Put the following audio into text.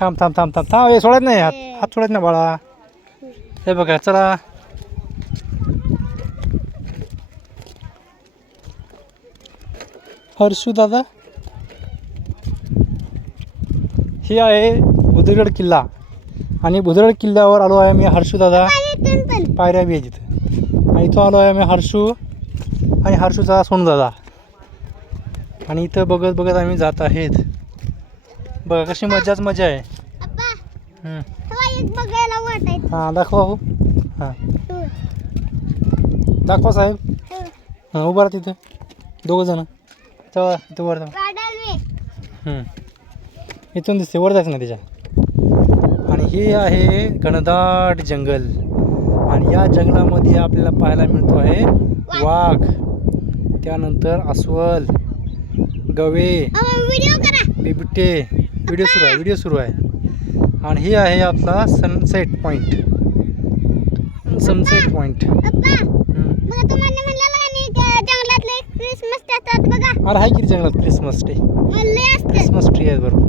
थांब थांब थांब थांब थांब हे सोडत नाही हात हात सोडत नाही बाळा. हे बघा चला हर्षू दादा. ही आहे बुद्रगड किल्ला आणि बुद्रगड किल्ल्यावर आलो आहे मी हर्षू दादा. पायऱ्या बी आहे तिथं आणि इथं आलो आहे मी हर्षू आणि हर्षूचा सोनू दादा. आणि इथं बघत बघत आम्ही जात आहेत. बघा कशी मजाच मजा आहे. हां दाखवा हो. हां दाखवा साहेब. हां उभा राहा तिथं दोघं जण. चला इथं वर जाऊ. इथून दिसते वर जायचं ना त्याच्या. आणि हे आहे घनदाट जंगल आणि या जंगलामध्ये आपल्याला पाहायला मिळतो आहे वाघ, त्यानंतर अस्वल, गवे, बिबटे. व्हिडिओ सुरू आहे. आणि हे आहे आपला सनसेट पॉइंट. अरे आहे की जंगलात क्रिसमस ट्री. क्रिसमस ट्री आहे बरोबर.